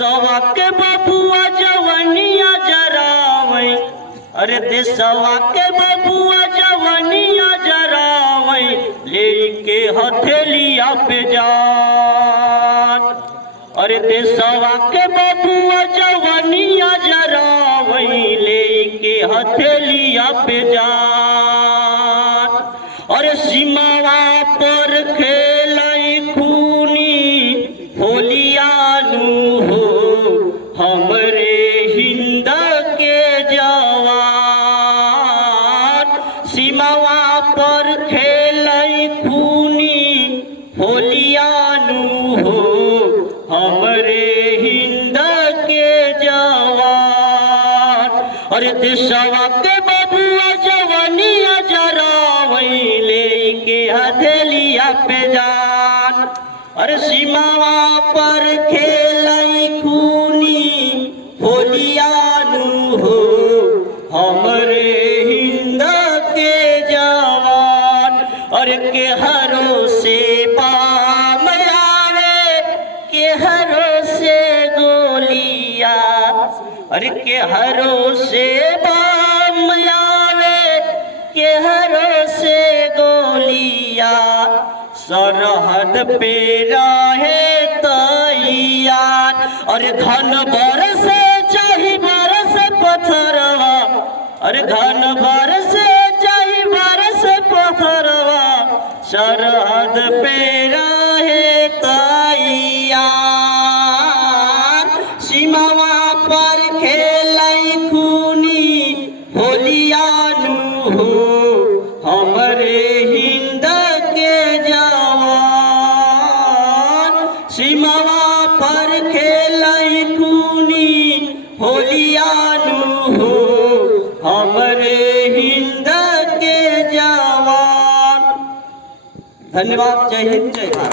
देशवा के बबुआ जवनिया जरावई, अरे देशवा के बबुआ जवनिया जरावई, लेके हथेलिया पे जान। अरे देशवा के बबुआ जवनिया जरावई, लेके हथेलिया पे जान। अरे सीमावा पर खेलई खूनी होलियानु हो, हमरे हिंद के जवान। सीमावा पर खेलई खूनी होलियानु हो, हमरे हिंद के जवान। अरे देशवा के बबुआ जवनिया जरावई, लेके हथेलिया पे जान। अरे सीमावा पर खेलई खूनी होलियानु हो, हमरे हिंद के जवान। अरे केहरो से बाम आवे, केहरो से गोलिया, अरे केहरो से बाम आवे, केहरो से गोलिया, सरहद पे रहे तैयार। अरे घन बरसे चाहे बरस पत्थरवा, अरे घन बरसे चाहे बरस पत्थरवा, सरहद पे रहे तैयार। सीमावा पर खेलई खूनी होलियानु हो, हमरे हिंद के जवान। सीमावा पर खेलई खूनी होलियानु हो, हमरे हिंद के जवान। धन्यवाद। जय हिंद, जय भारत।